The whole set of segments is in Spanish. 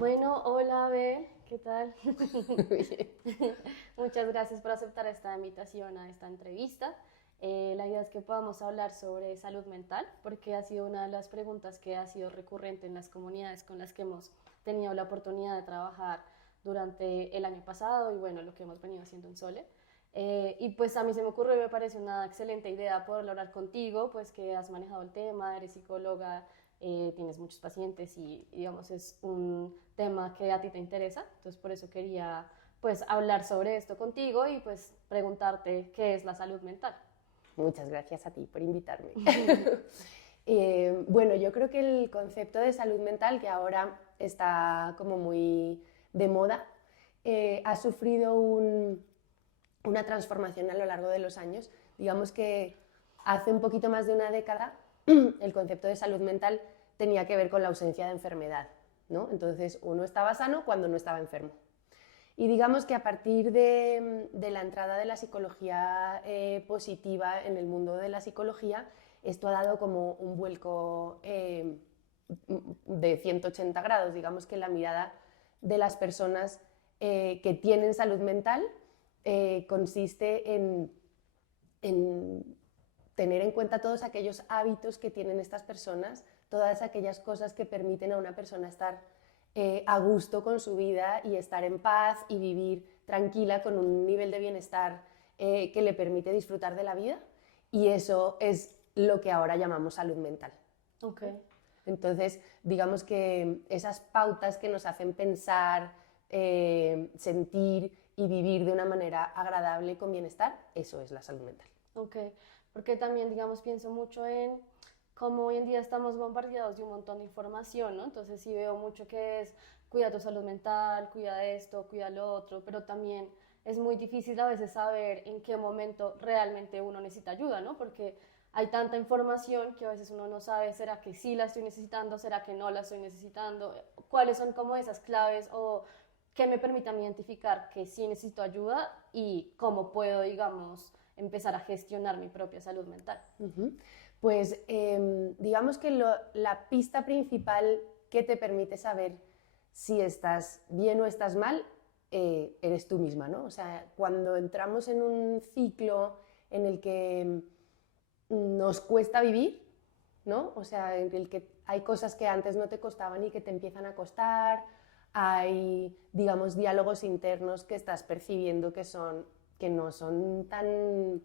Bueno, hola, Abel, ¿qué tal? Bien. Muchas gracias por aceptar esta invitación a esta entrevista. La idea es que podamos hablar sobre salud mental, porque ha sido una de las preguntas que ha sido recurrente en las comunidades con las que hemos tenido la oportunidad de trabajar durante el año pasado y bueno, lo que hemos venido haciendo en Sole. Y pues a mí se me ocurrió y me parece una excelente idea poder hablar contigo, pues que has manejado el tema, eres psicóloga, tienes muchos pacientes y digamos es un tema que a ti te interesa, entonces por eso quería pues hablar sobre esto contigo y pues preguntarte qué es la salud mental. Muchas gracias a ti por invitarme. Bueno, yo creo que el concepto de salud mental, que ahora está como muy de moda, ha sufrido una transformación a lo largo de los años. Digamos que hace un poquito más de una década el concepto de salud mental tenía que ver con la ausencia de enfermedad, ¿no? Entonces uno estaba sano cuando no estaba enfermo. Y digamos que a partir de la entrada de la psicología positiva en el mundo de la psicología, esto ha dado como un vuelco de 180 grados. Digamos que la mirada de las personas que tienen salud mental consiste en tener en cuenta todos aquellos hábitos que tienen estas personas, todas aquellas cosas que permiten a una persona estar a gusto con su vida y estar en paz y vivir tranquila con un nivel de bienestar que le permite disfrutar de la vida, y eso es lo que ahora llamamos salud mental. Ok, Entonces, digamos que esas pautas que nos hacen pensar, sentir y vivir de una manera agradable con bienestar, eso es la salud mental. ok, porque también digamos pienso mucho en cómo hoy en día estamos bombardeados de un montón de información, ¿no? Entonces sí veo mucho que es cuida tu salud mental, cuida esto, cuida lo otro, pero también es muy difícil a veces saber en qué momento realmente uno necesita ayuda, ¿no? Porque hay tanta información que a veces uno no sabe, ¿será que sí la estoy necesitando? ¿Será que no la estoy necesitando? ¿Cuáles son como esas claves o que me permitan identificar que sí necesito ayuda y cómo puedo, digamos, empezar a gestionar mi propia salud mental? Uh-huh. Pues digamos que la pista principal que te permite saber si estás bien o estás mal eres tú misma, ¿no? O sea, cuando entramos en un ciclo en el que nos cuesta vivir, ¿no? O sea, en el que hay cosas que antes no te costaban y que te empiezan a costar, hay, digamos, diálogos internos que estás percibiendo que no son tan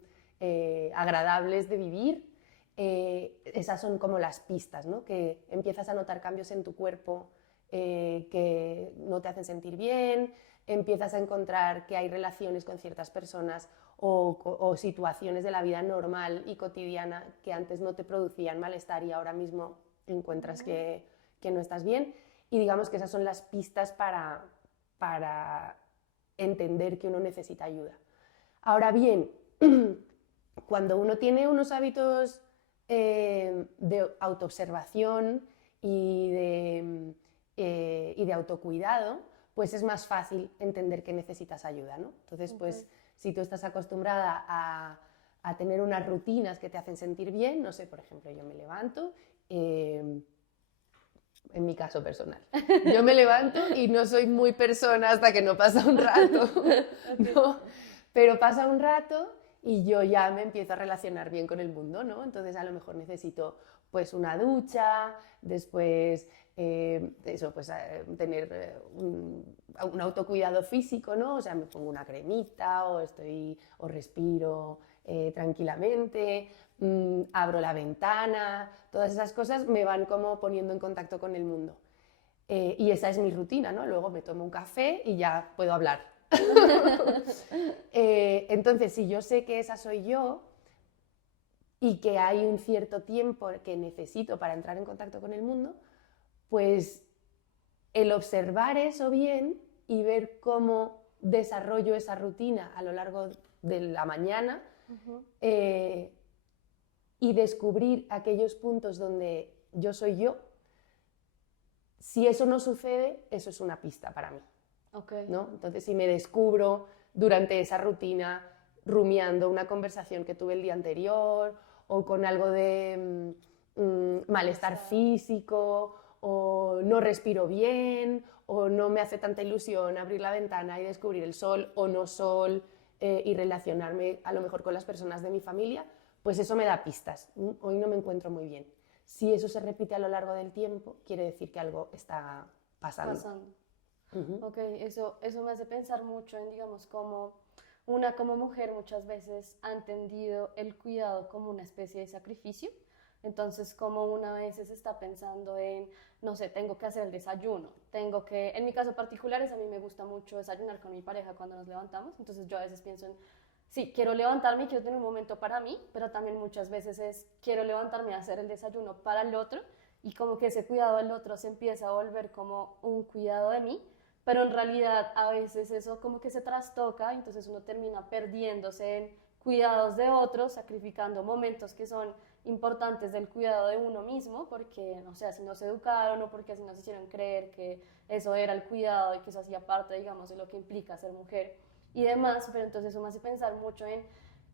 agradables de vivir. Esas son como las pistas, ¿no? Que empiezas a notar cambios en tu cuerpo que no te hacen sentir bien, empiezas a encontrar que hay relaciones con ciertas personas o situaciones de la vida normal y cotidiana que antes no te producían malestar y ahora mismo encuentras que no estás bien. Y digamos que esas son las pistas para entender que uno necesita ayuda. Ahora bien, cuando uno tiene unos hábitos de autoobservación y de autocuidado, pues es más fácil entender que necesitas ayuda, ¿no? Entonces, Okay. pues si tú estás acostumbrada a tener unas rutinas que te hacen sentir bien, no sé, por ejemplo, yo me levanto, en mi caso personal, yo me levanto y no soy muy persona hasta que no pasa un rato, Okay. ¿no? Pero pasa un rato y yo ya me empiezo a relacionar bien con el mundo, ¿no? Entonces a lo mejor necesito pues una ducha, después eso, pues tener un autocuidado físico, ¿no? O sea, me pongo una cremita o respiro tranquilamente, abro la ventana, todas esas cosas me van como poniendo en contacto con el mundo. Y esa es mi rutina, ¿no? Luego me tomo un café y ya puedo hablar. Entonces, si yo sé que esa soy yo y que hay un cierto tiempo que necesito para entrar en contacto con el mundo, pues el observar eso bien y ver cómo desarrollo esa rutina a lo largo de la mañana Uh-huh. eh, y descubrir aquellos puntos donde yo soy yo, si eso no sucede, eso es una pista para mí, Okay. ¿no? Entonces, si me descubro durante esa rutina rumiando una conversación que tuve el día anterior o con algo de malestar Malestar. físico o no respiro bien, o no me hace tanta ilusión abrir la ventana y descubrir el sol o no sol y relacionarme a lo mejor con las personas de mi familia, pues eso me da pistas. Hoy no me encuentro muy bien. Si eso se repite a lo largo del tiempo, quiere decir que algo está pasando. Ok, eso me hace pensar mucho en, digamos, cómo una como mujer muchas veces ha entendido el cuidado como una especie de sacrificio. Entonces, como una vez se está pensando en, no sé, tengo que hacer el desayuno, en mi caso particular, a mí me gusta mucho desayunar con mi pareja cuando nos levantamos, entonces yo a veces pienso en, sí, quiero levantarme y quiero tener un momento para mí, pero también muchas veces quiero levantarme a hacer el desayuno para el otro, y como que ese cuidado del otro se empieza a volver como un cuidado de mí, pero en realidad a veces eso como que se trastoca, entonces uno termina perdiéndose en cuidados de otros, sacrificando momentos que son importantes del cuidado de uno mismo, porque, no sé, así nos educaron o porque así nos hicieron creer que eso era el cuidado y que eso hacía parte, digamos, de lo que implica ser mujer y demás, pero entonces eso me hace pensar mucho en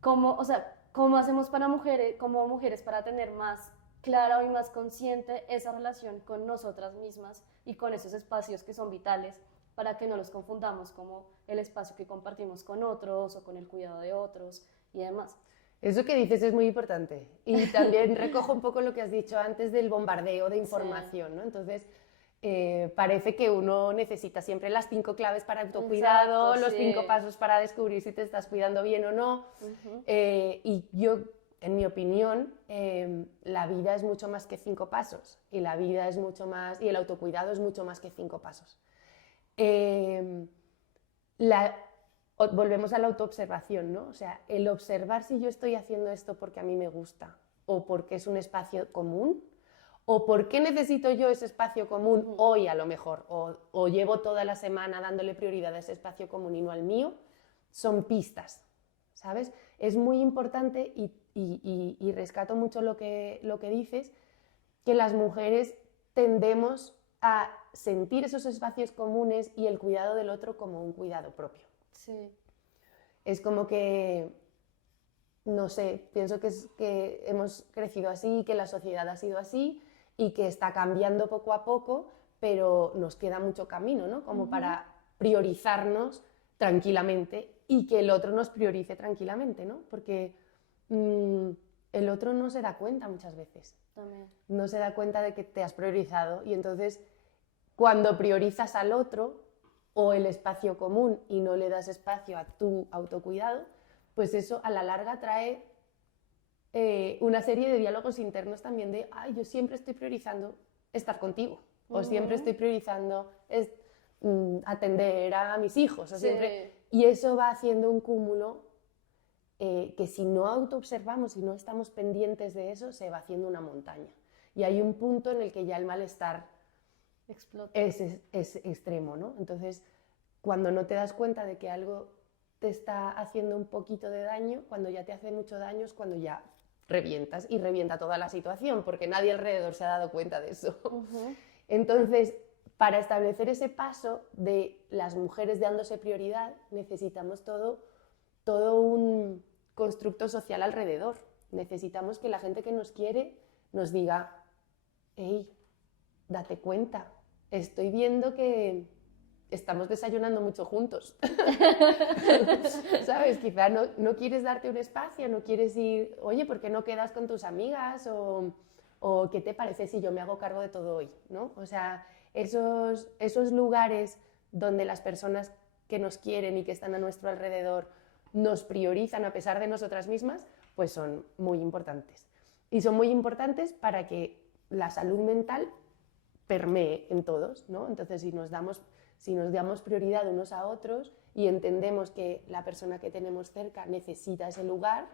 cómo, o sea, cómo hacemos para mujeres, como mujeres para tener más clara y más consciente esa relación con nosotras mismas y con esos espacios que son vitales para que no los confundamos como el espacio que compartimos con otros o con el cuidado de otros y demás. Eso que dices es muy importante y también recojo un poco lo que has dicho antes del bombardeo de información, ¿no? Entonces, parece que uno necesita siempre las 5 claves para autocuidado, exacto, los 5 pasos para descubrir si te estás cuidando bien o no. Y yo, en mi opinión, la vida es mucho más que 5 pasos y la vida es mucho más, y el autocuidado es mucho más que 5 pasos. Volvemos a la autoobservación, ¿no? O sea, el observar si yo estoy haciendo esto porque a mí me gusta o porque es un espacio común o por qué necesito yo ese espacio común hoy a lo mejor o llevo toda la semana dándole prioridad a ese espacio común y no al mío, son pistas, ¿sabes? Es muy importante y rescato mucho lo que dices, que las mujeres tendemos a sentir esos espacios comunes y el cuidado del otro como un cuidado propio. Sí. Es como que, no sé, pienso que hemos crecido así, que la sociedad ha sido así y que está cambiando poco a poco, pero nos queda mucho camino, ¿no? Como para priorizarnos tranquilamente y que el otro nos priorice tranquilamente, ¿no? Porque el otro no se da cuenta muchas veces. También. No se da cuenta de que te has priorizado y entonces cuando priorizas al otro o el espacio común y no le das espacio a tu autocuidado, pues eso a la larga trae una serie de diálogos internos también de, ay, yo siempre estoy priorizando estar contigo, o siempre estoy priorizando atender a mis hijos, o siempre... Y eso va haciendo un cúmulo que si no autoobservamos y no estamos pendientes de eso, se va haciendo una montaña. Y hay un punto en el que ya el malestar explota. Es extremo, ¿no? Entonces, cuando no te das cuenta de que algo te está haciendo un poquito de daño, cuando ya te hace mucho daño es cuando ya revientas y revienta toda la situación, porque nadie alrededor se ha dado cuenta de eso. Entonces, para establecer ese paso de las mujeres dándose prioridad, necesitamos todo un constructo social alrededor. Necesitamos que la gente que nos quiere nos diga, hey, date cuenta, estoy viendo que estamos desayunando mucho juntos. ¿Sabes? Quizá no quieres darte un espacio, no quieres ir, oye, ¿por qué no quedas con tus amigas? O ¿qué te parece si yo me hago cargo de todo hoy? ¿No? O sea, esos lugares donde las personas que nos quieren y que están a nuestro alrededor nos priorizan a pesar de nosotras mismas, pues son muy importantes. Y son muy importantes para que la salud mental permee en todos, ¿no? Entonces, si nos damos prioridad unos a otros y entendemos que la persona que tenemos cerca necesita ese lugar,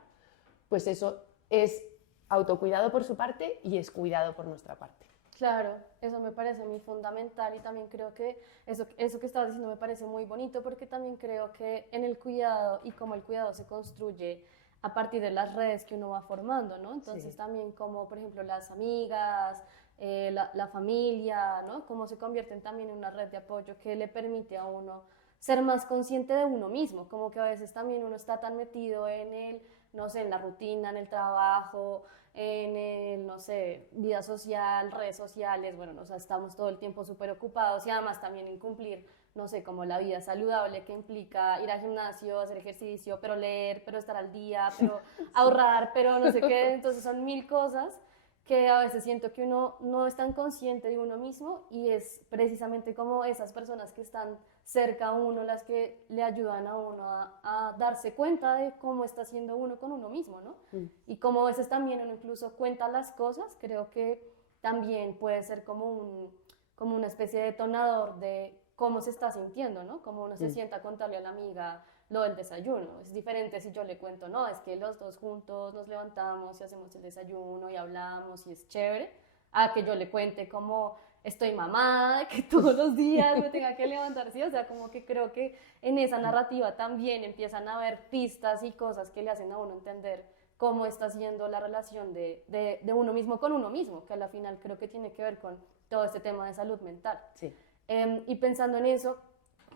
pues eso es autocuidado por su parte y es cuidado por nuestra parte. Claro, eso me parece muy fundamental y también creo que eso que estabas diciendo me parece muy bonito porque también creo que en el cuidado y cómo el cuidado se construye a partir de las redes que uno va formando, ¿no? Entonces también como, por ejemplo, las amigas, la familia, ¿no? Cómo se convierten también en una red de apoyo que le permite a uno ser más consciente de uno mismo, como que a veces también uno está tan metido en el no sé, en la rutina, en el trabajo, en el, no sé, vida social, redes sociales, bueno, o sea, estamos todo el tiempo súper ocupados y además también en cumplir, no sé, como la vida saludable que implica ir al gimnasio, hacer ejercicio, pero leer, pero estar al día, pero ahorrar, pero no sé qué, entonces son mil cosas que a veces siento que uno no es tan consciente de uno mismo y es precisamente como esas personas que están cerca a uno las que le ayudan a uno a darse cuenta de cómo está siendo uno con uno mismo, ¿no? Y como a veces también uno incluso cuenta las cosas, creo que también puede ser como como una especie de detonador de cómo se está sintiendo, ¿no? Como uno se sienta a contarle a la amiga lo del desayuno. Es diferente si yo le cuento, no, es que los dos juntos nos levantamos y hacemos el desayuno y hablamos y es chévere, a que yo le cuente como estoy mamada, que todos los días me tenga que levantar, ¿sí? O sea, como que creo que en esa narrativa también empiezan a haber pistas y cosas que le hacen a uno entender cómo está siendo la relación de uno mismo con uno mismo, que a la final creo que tiene que ver con todo este tema de salud mental. Sí. Y pensando en eso,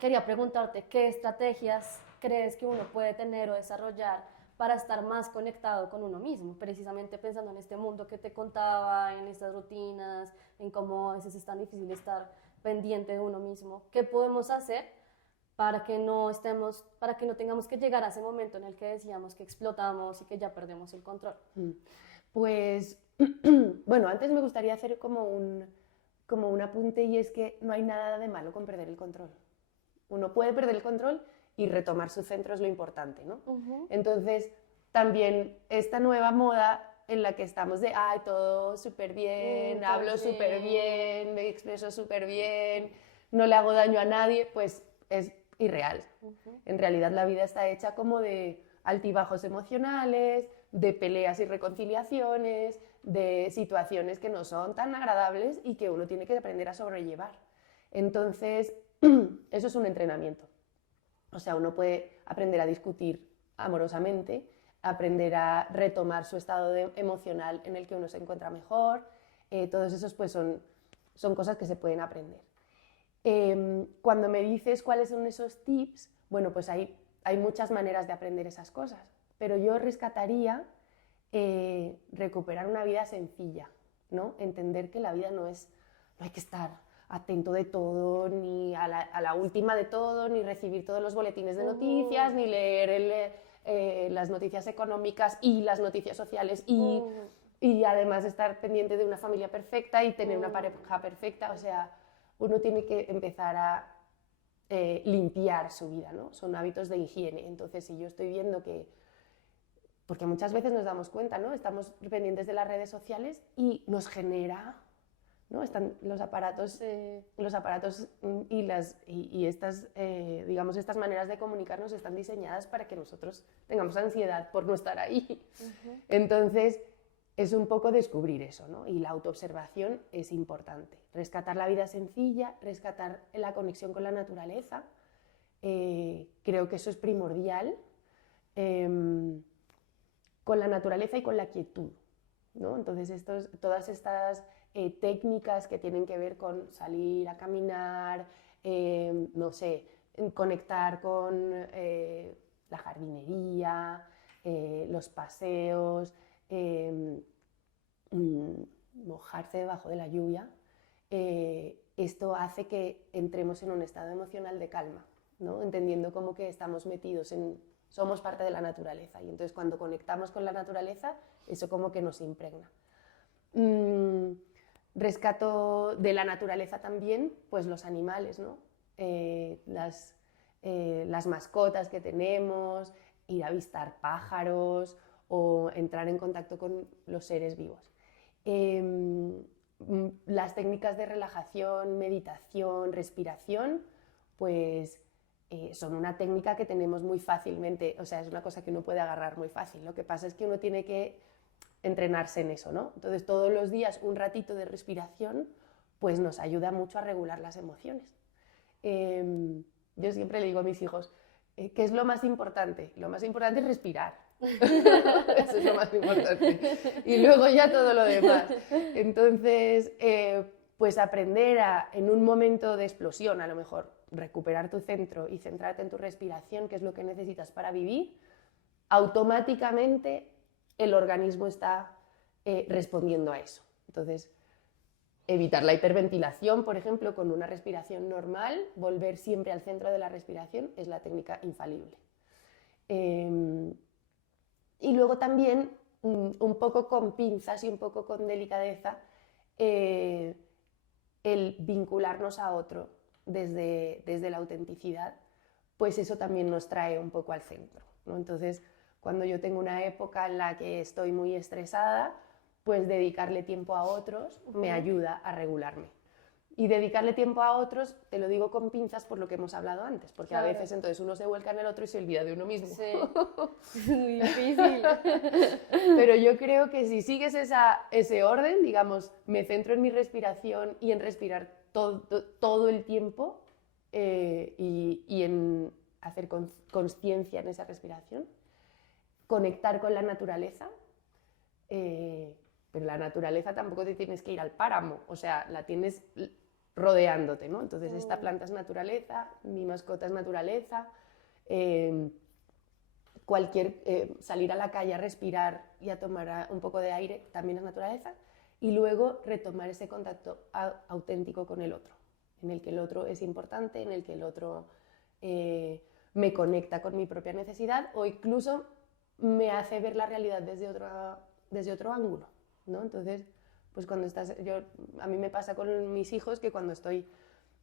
quería preguntarte qué estrategias crees que uno puede tener o desarrollar para estar más conectado con uno mismo, precisamente pensando en este mundo que te contaba, en estas rutinas, en cómo a veces es tan difícil estar pendiente de uno mismo. ¿Qué podemos hacer para que no estemos, para que no tengamos que llegar a ese momento en el que decíamos que explotamos y que ya perdemos el control? Pues, bueno, antes me gustaría hacer como un apunte, y es que no hay nada de malo con perder el control. Uno puede perder el control y retomar su centro es lo importante, ¿no? Entonces, también esta nueva moda en la que estamos de, ay, todo súper bien, hablo súper bien, me expreso súper bien, no le hago daño a nadie, pues es irreal. En realidad la vida está hecha como de altibajos emocionales, de peleas y reconciliaciones, de situaciones que no son tan agradables y que uno tiene que aprender a sobrellevar. Entonces, eso es un entrenamiento. O sea, uno puede aprender a discutir amorosamente, aprender a retomar su estado emocional en el que uno se encuentra mejor. Todos esos pues son cosas que se pueden aprender. Cuando me dices cuáles son esos tips, bueno, pues hay muchas maneras de aprender esas cosas, pero yo rescataría recuperar una vida sencilla, ¿no? Entender que la vida no hay que estar atento de todo, ni a la última de todo, ni recibir todos los boletines de noticias, ni leer las noticias económicas y las noticias sociales y además estar pendiente de una familia perfecta y tener una pareja perfecta. O sea, uno tiene que empezar a limpiar su vida, ¿no? Son hábitos de higiene. Entonces, si yo estoy viendo que... Porque muchas veces nos damos cuenta, ¿no? Estamos pendientes de las redes sociales y nos genera... ¿no? Están los aparatos y estas, digamos, estas maneras de comunicarnos están diseñadas para que nosotros tengamos ansiedad por no estar ahí. Entonces, es un poco descubrir eso, ¿no? Y la autoobservación es importante. Rescatar la vida sencilla, rescatar la conexión con la naturaleza, creo que eso es primordial, con la naturaleza y con la quietud, ¿no? Entonces, todas estas técnicas que tienen que ver con salir a caminar, no sé, conectar con la jardinería, los paseos, mojarse debajo de la lluvia, esto hace que entremos en un estado emocional de calma, ¿no? Entendiendo como que estamos metidos somos parte de la naturaleza, y entonces cuando conectamos con la naturaleza, eso como que nos impregna. Rescato de la naturaleza también, pues los animales, ¿no? Las mascotas que tenemos, ir a avistar pájaros o entrar en contacto con los seres vivos. Las técnicas de relajación, meditación, respiración, pues son una técnica que tenemos muy fácilmente, o sea, es una cosa que uno puede agarrar muy fácil. Lo que pasa es que uno tiene que entrenarse en eso, ¿no? Entonces, todos los días un ratito de respiración, pues nos ayuda mucho a regular las emociones. Yo siempre le digo a mis hijos, ¿qué es lo más importante? Lo más importante es respirar. Eso es lo más importante. Y luego ya todo lo demás. Entonces, pues aprender en un momento de explosión, a lo mejor, recuperar tu centro y centrarte en tu respiración, que es lo que necesitas para vivir, automáticamente el organismo está respondiendo a eso. Entonces, evitar la hiperventilación, por ejemplo, con una respiración normal, volver siempre al centro de la respiración es la técnica infalible. Y luego también, un poco con pinzas y un poco con delicadeza, el vincularnos a otro desde la autenticidad, pues eso también nos trae un poco al centro, ¿no? Entonces, cuando yo tengo una época en la que estoy muy estresada, pues dedicarle tiempo a otros me ayuda a regularme. Y dedicarle tiempo a otros, te lo digo con pinzas por lo que hemos hablado antes, porque a veces entonces uno se vuelca en el otro y se olvida de uno mismo. Sí, es muy difícil. Pero yo creo que si sigues ese orden, digamos, me centro en mi respiración y en respirar todo el tiempo y en hacer consciencia en esa respiración, conectar con la naturaleza, pero la naturaleza tampoco te tienes que ir al páramo, o sea, la tienes rodeándote, ¿no? Entonces esta planta es naturaleza, mi mascota es naturaleza, salir a la calle a respirar y a tomar un poco de aire también es naturaleza, y luego retomar ese contacto auténtico con el otro, en el que el otro es importante, en el que el otro me conecta con mi propia necesidad o incluso me hace ver la realidad desde otro ángulo, ¿no? Entonces, pues a mí me pasa con mis hijos que cuando estoy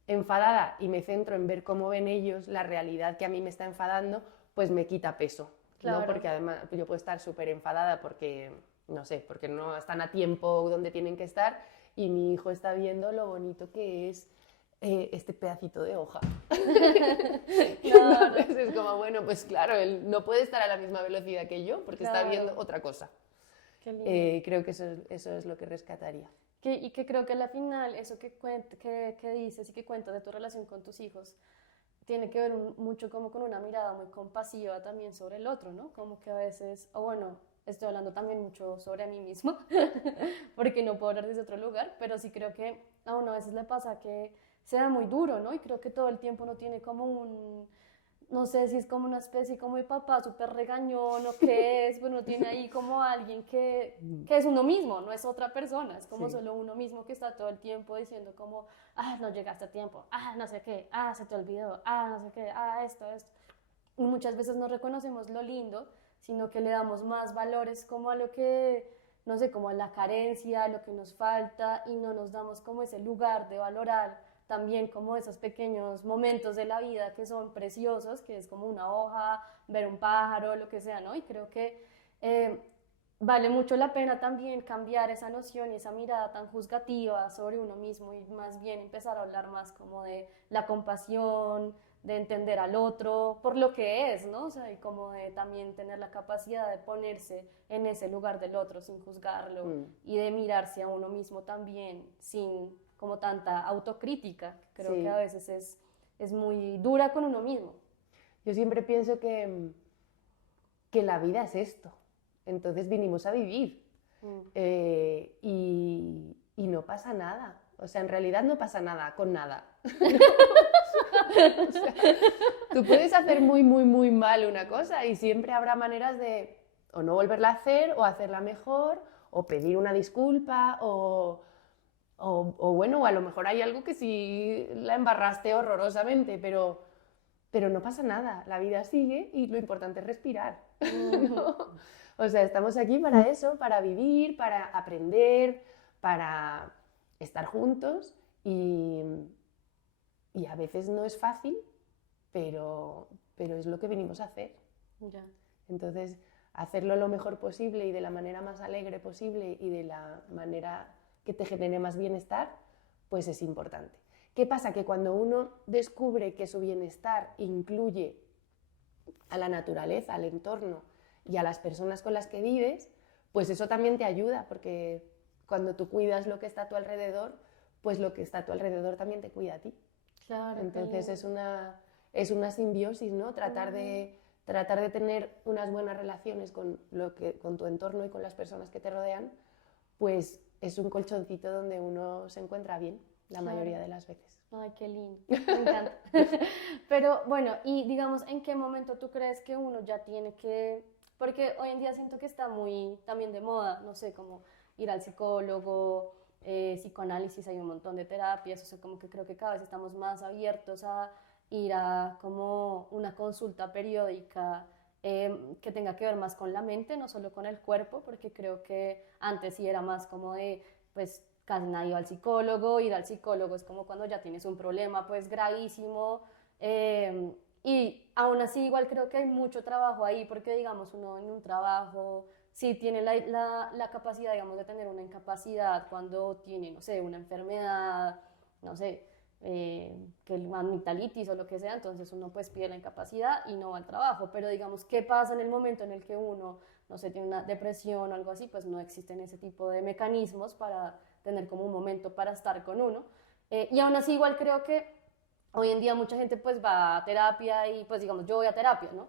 enfadada y me centro en ver cómo ven ellos la realidad que a mí me está enfadando, pues me quita peso, claro. ¿no? Porque además yo puedo estar súper enfadada porque, no sé, porque no están a tiempo donde tienen que estar y mi hijo está viendo lo bonito que es este pedacito de hoja. Claro. Entonces es como, bueno, pues claro, él no puede estar a la misma velocidad que yo porque está viendo otra cosa. Qué lindo. Creo que eso es lo que rescataría. Y que creo que al final eso que dices y que cuentas de tu relación con tus hijos tiene que ver mucho como con una mirada muy compasiva también sobre el otro, ¿no? Como que a veces, o bueno, estoy hablando también mucho sobre mí mismo, porque no puedo hablar desde otro lugar, pero sí creo que a uno a veces le pasa que sea muy duro, ¿no? Y creo que todo el tiempo uno tiene como no sé si es como una especie como de papá súper regañón o qué es, pero uno tiene ahí como alguien que es uno mismo, no es otra persona, es como solo uno mismo que está todo el tiempo diciendo como, no llegaste a tiempo, no sé qué, se te olvidó, no sé qué, esto. Y muchas veces no reconocemos lo lindo, sino que le damos más valores como a lo que, no sé, como a la carencia, a lo que nos falta y no nos damos como ese lugar de valorar también como esos pequeños momentos de la vida que son preciosos, que es como una hoja, ver un pájaro, lo que sea, ¿no? Y creo que vale mucho la pena también cambiar esa noción y esa mirada tan juzgativa sobre uno mismo y más bien empezar a hablar más como de la compasión, de entender al otro por lo que es, ¿no? O sea, y como de también tener la capacidad de ponerse en ese lugar del otro sin juzgarlo y de mirarse a uno mismo también sin como tanta autocrítica, creo que a veces es muy dura con uno mismo. Yo siempre pienso que la vida es esto, entonces vinimos a vivir y no pasa nada, o sea, en realidad no pasa nada con nada. O sea, tú puedes hacer muy, muy, muy mal una cosa y siempre habrá maneras de o no volverla a hacer o hacerla mejor o pedir una disculpa o bueno, a lo mejor hay algo que sí la embarraste horrorosamente, pero no pasa nada, la vida sigue y lo importante es respirar, ¿no? O sea, estamos aquí para eso, para vivir, para aprender, para estar juntos y a veces no es fácil, pero es lo que venimos a hacer. Ya. Entonces, hacerlo lo mejor posible y de la manera más alegre posible y de la manera que te genere más bienestar, pues es importante. ¿Qué pasa? Que cuando uno descubre que su bienestar incluye a la naturaleza, al entorno y a las personas con las que vives, pues eso también te ayuda, porque cuando tú cuidas lo que está a tu alrededor, pues lo que está a tu alrededor también te cuida a ti. Claro. Entonces es una simbiosis, ¿no? Tratar de tener unas buenas relaciones con tu entorno y con las personas que te rodean, pues es un colchoncito donde uno se encuentra bien la mayoría de las veces. Ay, qué lindo, me encanta. Pero bueno, y digamos, ¿en qué momento tú crees que uno ya tiene que porque hoy en día siento que está muy también de moda, no sé, como ir al psicólogo, psicoanálisis, hay un montón de terapias, o sea, como que creo que cada vez estamos más abiertos a ir a como una consulta periódica que tenga que ver más con la mente, no solo con el cuerpo, porque creo que antes sí era más como de, pues casi nadie iba al psicólogo, ir al psicólogo es como cuando ya tienes un problema pues gravísimo, y aún así igual creo que hay mucho trabajo ahí, porque digamos uno en un trabajo sí tiene la capacidad, digamos, de tener una incapacidad cuando tiene, no sé, una enfermedad, no sé, que el amigdalitis o lo que sea, entonces uno pues pide la incapacidad y no va al trabajo, pero digamos, ¿qué pasa en el momento en el que uno, no sé, tiene una depresión o algo así? Pues no existen ese tipo de mecanismos para tener como un momento para estar con uno. Y aún así igual creo que hoy en día mucha gente pues va a terapia y pues digamos, yo voy a terapia, ¿no?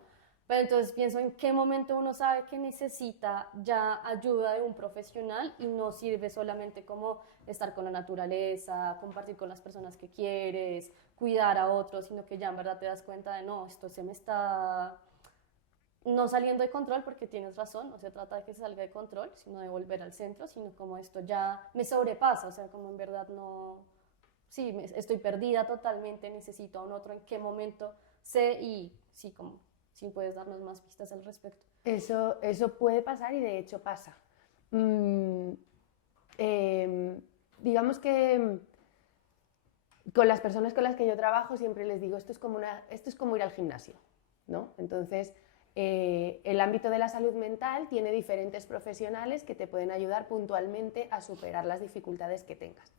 Pero entonces pienso en qué momento uno sabe que necesita ya ayuda de un profesional y no sirve solamente como estar con la naturaleza, compartir con las personas que quieres, cuidar a otros, sino que ya en verdad te das cuenta de no, esto se me está no saliendo de control, porque tienes razón, no se trata de que se salga de control, sino de volver al centro, sino como esto ya me sobrepasa, o sea, como en verdad no, sí, estoy perdida totalmente, necesito a un otro, en qué momento sé y sí, como si puedes darnos más pistas al respecto. Eso puede pasar y de hecho pasa. Mm, digamos que con las personas con las que yo trabajo siempre les digo, esto es como ir al gimnasio, ¿no? Entonces, el ámbito de la salud mental tiene diferentes profesionales que te pueden ayudar puntualmente a superar las dificultades que tengas.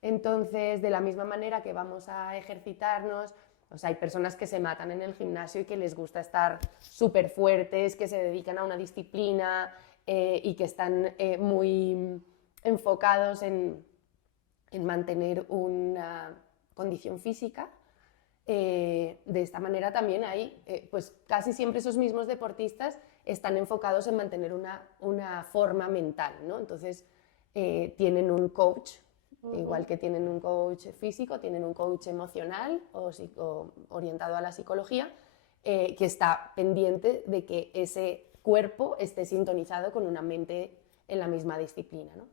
Entonces, de la misma manera que vamos a ejercitarnos, o sea, hay personas que se matan en el gimnasio y que les gusta estar súper fuertes, que se dedican a una disciplina y que están muy enfocados en mantener una condición física. De esta manera también hay, pues casi siempre esos mismos deportistas están enfocados en mantener una forma mental, ¿no? Entonces tienen un coach, igual que tienen un coach físico, tienen un coach emocional o orientado a la psicología, que está pendiente de que ese cuerpo esté sintonizado con una mente en la misma disciplina, ¿no?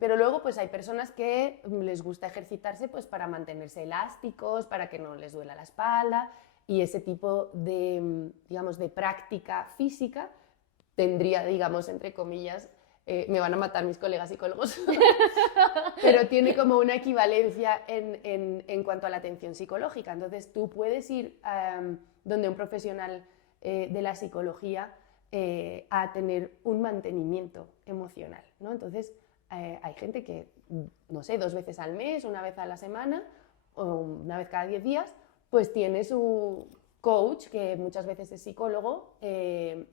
Pero luego pues hay personas que les gusta ejercitarse pues para mantenerse elásticos, para que no les duela la espalda, y ese tipo de, digamos, de práctica física tendría, digamos, entre comillas, me van a matar mis colegas psicólogos, pero tiene como una equivalencia en cuanto a la atención psicológica. Entonces tú puedes ir donde un profesional de la psicología a tener un mantenimiento emocional, ¿no? Entonces hay gente que, no sé, 2 veces al mes, una vez a la semana o una vez cada 10 días, pues tiene su coach, que muchas veces es psicólogo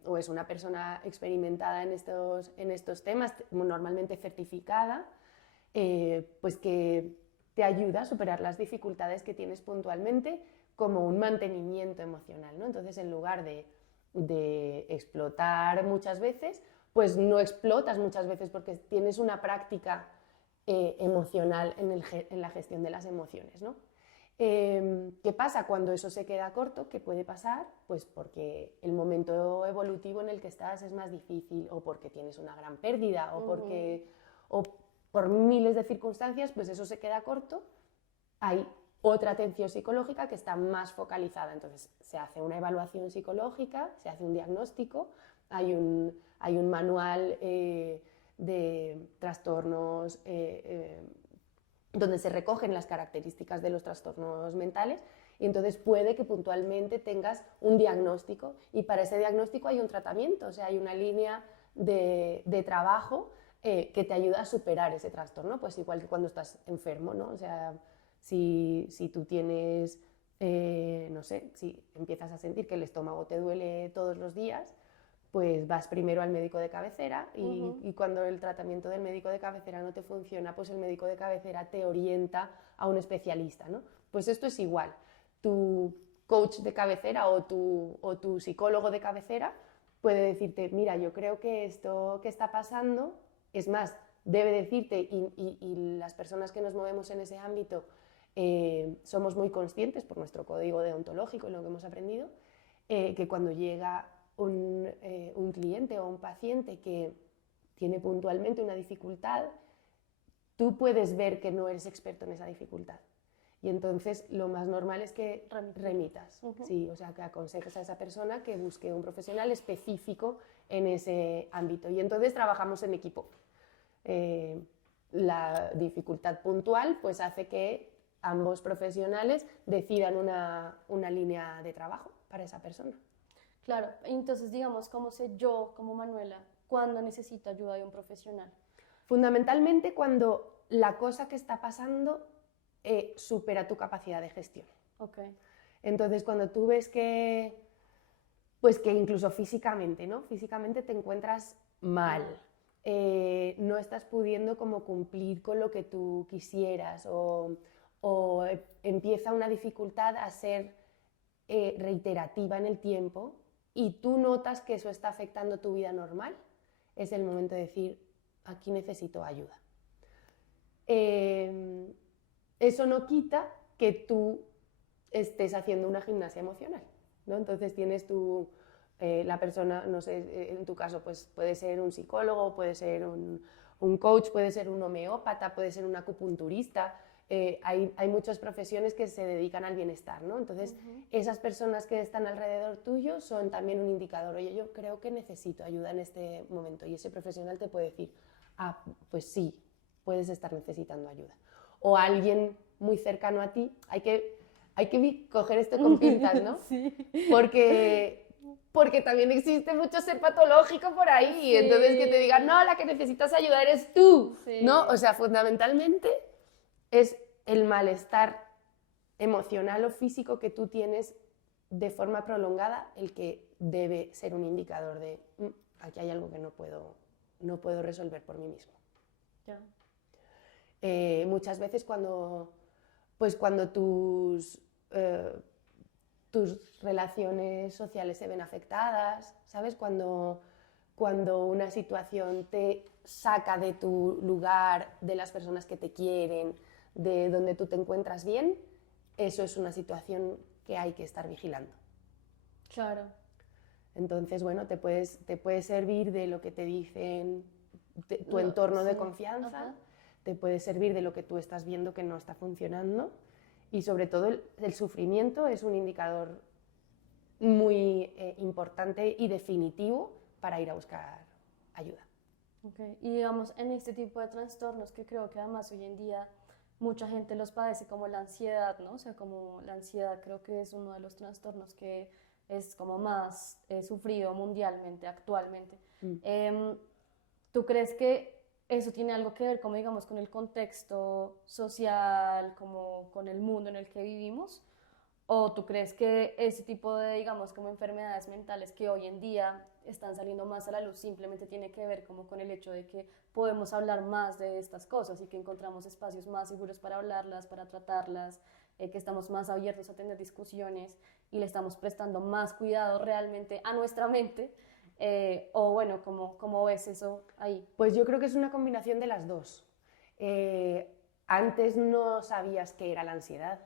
o es una persona experimentada en estos temas, normalmente certificada, pues que te ayuda a superar las dificultades que tienes puntualmente como un mantenimiento emocional, ¿no? Entonces, en lugar de explotar muchas veces, pues no explotas muchas veces porque tienes una práctica emocional en la gestión de las emociones, ¿no? ¿Qué pasa cuando eso se queda corto? ¿Qué puede pasar? Pues porque el momento evolutivo en el que estás es más difícil, o porque tienes una gran pérdida, o por miles de circunstancias, pues eso se queda corto. Hay otra atención psicológica que está más focalizada. Entonces se hace una evaluación psicológica, se hace un diagnóstico, hay un manual de trastornos donde se recogen las características de los trastornos mentales, y entonces puede que puntualmente tengas un diagnóstico, y para ese diagnóstico hay un tratamiento, o sea, hay una línea de trabajo que te ayuda a superar ese trastorno, pues igual que cuando estás enfermo, ¿no? O sea, si tú tienes, no sé, si empiezas a sentir que el estómago te duele todos los días, pues vas primero al médico de cabecera y cuando el tratamiento del médico de cabecera no te funciona, pues el médico de cabecera te orienta a un especialista, ¿no? Pues esto es igual. Tu coach de cabecera o tu psicólogo de cabecera puede decirte, mira, yo creo que esto que está pasando, es más, debe decirte, y las personas que nos movemos en ese ámbito somos muy conscientes por nuestro código deontológico y lo que hemos aprendido, que cuando llega un cliente o un paciente que tiene puntualmente una dificultad, tú puedes ver que no eres experto en esa dificultad. Y entonces lo más normal es que remitas, sí, o sea, que aconsejes a esa persona que busque un profesional específico en ese ámbito. Y entonces trabajamos en equipo. La dificultad puntual pues hace que ambos profesionales decidan una línea de trabajo para esa persona. Claro, entonces digamos, ¿cómo sé yo, como Manuela, cuándo necesito ayuda de un profesional? Fundamentalmente cuando la cosa que está pasando supera tu capacidad de gestión. Okay. Entonces, cuando tú ves pues que incluso físicamente, ¿no? Físicamente te encuentras mal, no estás pudiendo como cumplir con lo que tú quisieras o empieza una dificultad a ser reiterativa en el tiempo y tú notas que eso está afectando tu vida normal, es el momento de decir, aquí necesito ayuda. Eso no quita que tú estés haciendo una gimnasia emocional, ¿no? Entonces tienes la persona, no sé, en tu caso pues puede ser un psicólogo, puede ser un coach, puede ser un homeópata, puede ser un acupunturista, hay muchas profesiones que se dedican al bienestar, ¿no? Entonces esas personas que están alrededor tuyo son también un indicador, oye, yo creo que necesito ayuda en este momento, y ese profesional te puede decir, ah, pues sí, puedes estar necesitando ayuda. O alguien muy cercano a ti, hay que coger esto con pinzas, ¿no? Sí. Porque también existe mucho ser patológico por ahí, sí. Entonces que te digan, no, la que necesitas ayuda eres tú, sí. ¿No? O sea, fundamentalmente es el malestar emocional o físico que tú tienes de forma prolongada el que debe ser un indicador de aquí hay algo que no puedo resolver por mí mismo. Ya. Muchas veces cuando tus relaciones sociales se ven afectadas, ¿sabes? Cuando una situación te saca de tu lugar, de las personas que te quieren, de donde tú te encuentras bien, eso es una situación que hay que estar vigilando. Claro. Entonces, bueno, te puede servir de lo que te dicen tu entorno de confianza, ajá. Te puede servir de lo que tú estás viendo que no está funcionando y sobre todo el sufrimiento es un indicador muy importante y definitivo para ir a buscar ayuda. Okay. Y digamos, en este tipo de trastornos que creo que además hoy en día mucha gente los padece como la ansiedad, ¿no? O sea, como la ansiedad creo que es uno de los trastornos que es como más sufrido mundialmente actualmente. ¿Tú crees que eso tiene algo que ver, como digamos, con el contexto social, como con el mundo en el que vivimos? ¿O tú crees que ese tipo de, digamos, como enfermedades mentales que hoy en día están saliendo más a la luz simplemente tiene que ver como con el hecho de que podemos hablar más de estas cosas y que encontramos espacios más seguros para hablarlas, para tratarlas, que estamos más abiertos a tener discusiones y le estamos prestando más cuidado realmente a nuestra mente? O bueno, ¿cómo ves eso ahí? Pues yo creo que es una combinación de las dos. Antes no sabías qué era la ansiedad,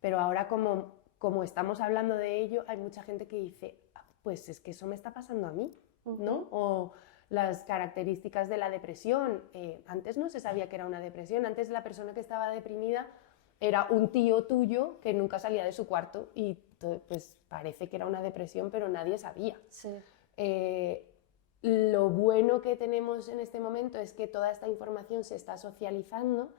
pero ahora como estamos hablando de ello, hay mucha gente que dice, pues es que eso me está pasando a mí, ¿no? O las características de la depresión. Antes no se sabía que era una depresión, antes la persona que estaba deprimida era un tío tuyo que nunca salía de su cuarto y pues parece que era una depresión, pero nadie sabía. Sí. Lo bueno que tenemos en este momento es que toda esta información se está socializando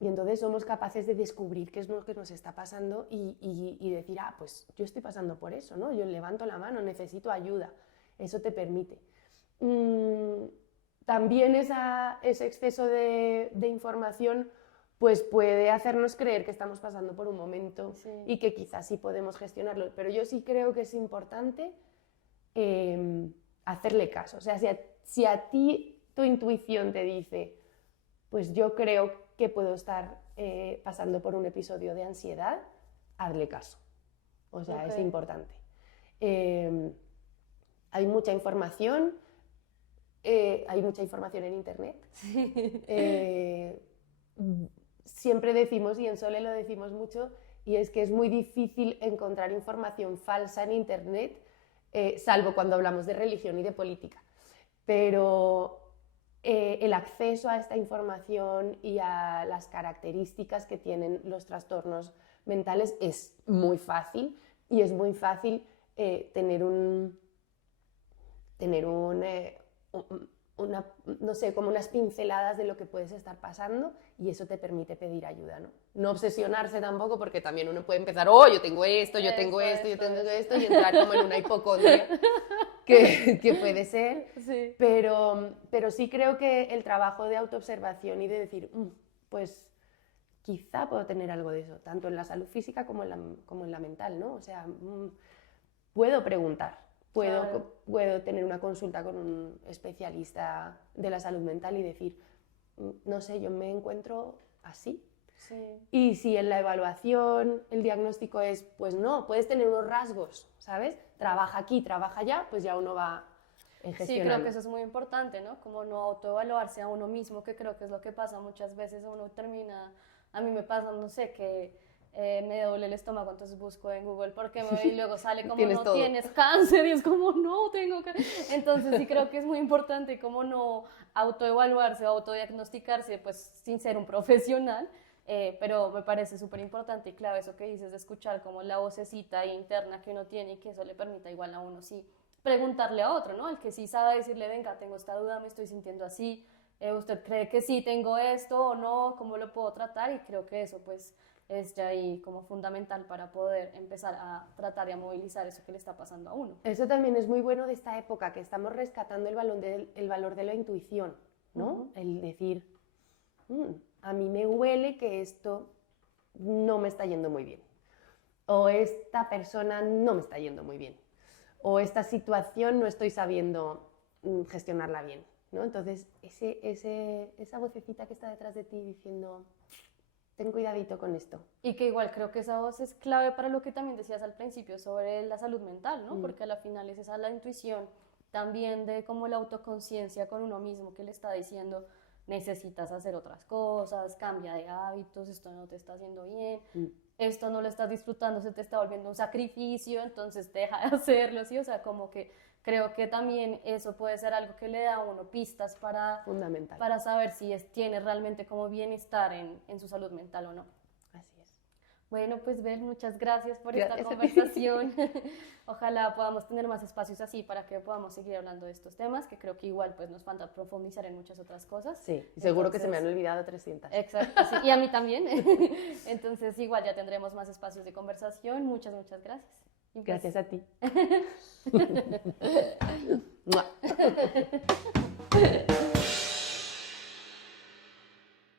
y entonces somos capaces de descubrir qué es lo que nos está pasando y decir, pues yo estoy pasando por eso, ¿no? Yo levanto la mano, necesito ayuda. Eso te permite. También ese exceso de información pues puede hacernos creer que estamos pasando por un momento y que quizás sí podemos gestionarlo. Pero yo sí creo que es importante hacerle caso. O sea, si a ti tu intuición te dice, pues yo creo que puedo estar pasando por un episodio de ansiedad, hazle caso. O sea, es importante. Hay mucha información en internet. Siempre decimos, y en Sole lo decimos mucho, y es que es muy difícil encontrar información falsa en internet salvo cuando hablamos de religión y de política. Pero el acceso a esta información y a las características que tienen los trastornos mentales es muy fácil, y es muy fácil tener no sé, como unas pinceladas de lo que puedes estar pasando, y eso te permite pedir ayuda, ¿no? No obsesionarse tampoco, porque también uno puede empezar, oh, yo tengo esto, yo tengo esto, yo tengo esto, y entrar como en una hipocondria que puede ser, Sí. pero sí creo que el trabajo de autoobservación y de decir, pues quizá puedo tener algo de eso, tanto en la salud física como en la mental, ¿no? O sea, puedo preguntar. Claro. Puedo tener una consulta con un especialista de la salud mental y decir, no sé, yo me encuentro así. Sí. Y si en la evaluación el diagnóstico es, pues no, puedes tener unos rasgos, ¿sabes? Trabaja aquí, trabaja allá, pues ya uno va Sí, creo que eso es muy importante, ¿no? Como no autoevaluarse a uno mismo, que creo que es lo que pasa muchas veces. Uno termina, a mí me pasa, no sé, que me duele el estómago, entonces busco en Google y luego sale como Tienes no todo. tienes cáncer, y es como no tengo cáncer. Entonces sí creo que es muy importante como no autoevaluarse o autodiagnosticarse, pues sin ser un profesional. Pero me parece súper importante y clave eso que dices de escuchar como la vocecita interna que uno tiene, y que eso le permita igual a uno sí preguntarle a otro, ¿no? Al que sí sabe decirle, venga, tengo esta duda, me estoy sintiendo así, ¿usted cree que sí tengo esto o no? ¿Cómo lo puedo tratar? Y creo que eso pues es ya ahí como fundamental para poder empezar a tratar y a movilizar eso que le está pasando a uno. Eso también es muy bueno de esta época, que estamos rescatando el valor de la intuición, ¿no? El decir, a mí me huele que esto no me está yendo muy bien, o esta persona no me está yendo muy bien, o esta situación no estoy sabiendo gestionarla bien, ¿no? Entonces, esa vocecita que está detrás de ti diciendo, ten cuidadito con esto. Y que igual creo que esa voz es clave para lo que también decías al principio sobre la salud mental, ¿no? Porque a la final es esa la intuición también de como la autoconciencia con uno mismo que le está diciendo, necesitas hacer otras cosas, cambia de hábitos, esto no te está haciendo bien, esto no lo estás disfrutando, se te está volviendo un sacrificio, entonces deja de hacerlo, ¿sí? O sea, como que creo que también eso puede ser algo que le da a uno pistas para saber si tiene realmente como bienestar en su salud mental o no. Así es. Bueno, pues Bel, muchas gracias por Gracias esta a ti. conversación. Ojalá podamos tener más espacios así para que podamos seguir hablando de estos temas, que creo que igual pues nos falta profundizar en muchas otras cosas. Sí, seguro que se me han olvidado 300. Exacto, sí, y a mí también. Entonces igual ya tendremos más espacios de conversación. Muchas, muchas gracias. Y pues, Gracias a ti. Mua.